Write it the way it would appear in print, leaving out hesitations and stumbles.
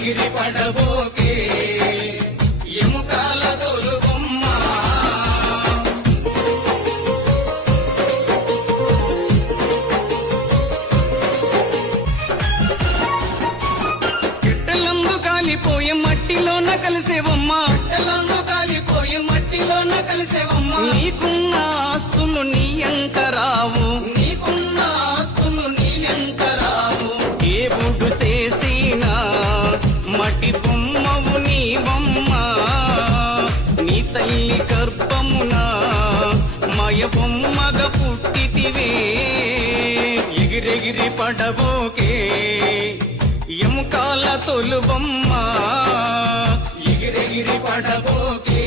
ఎగిరెగిరి పడబోకే ఎముకాల తొలుబొమ్మ గిట్టలందు కాలిపోయే మట్టిలోన కలిసేవమ్మ గిట్టలందు కాలిపోయే మట్టిలోన కలిసేవమ్మ నీకున్న ఆస్తులు నీ అంక రావు నీకున్న ఆస్తులు నీ అంక రావు దేవుడు చేసిన మట్టి బొమ్మవు నీవమ్మ నీ తల్లి గర్భమున మయ బొమ్మగా పుట్టితివే ఎగిరెగిరి పడబోకే ఎముకాల తొలుబొమ్మ ఎగిరెగిరి పడబోకే